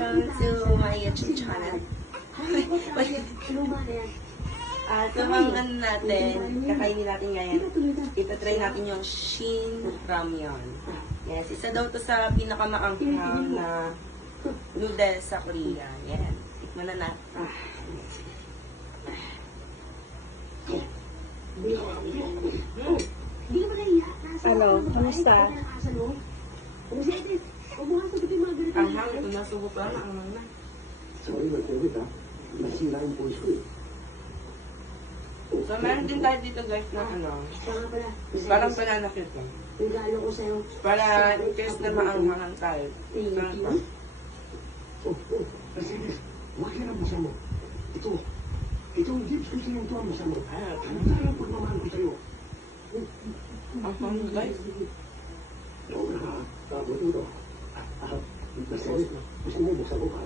welcome to my YouTube channel. So, ang ano natin, kakainin natin ngayon, itatry natin yung Shin Ramyeon. Yes, isa daw to sa pinakamaanghang na noodles sa Korea. Yan, tikman na natin. Hello, kamusta? Anghang, ito na subo pa, anghang na. Sorry, magkawit ha. Nasira yung voice ko eh. So, meron din tayo dito guys na ano, parang banana cake lang. Regalo ko sa'yo. Para in case na maanghangan tayo. Thank you. Mercedes, huwag ka na masama. Ito ang gifts ko sa iyong tuwa masama. Ano tayo ang pagmamahal ko sa'yo? Ang pang guys. Oo na ha. Buti ito. Mercedes, gusto mo buksan ko ka?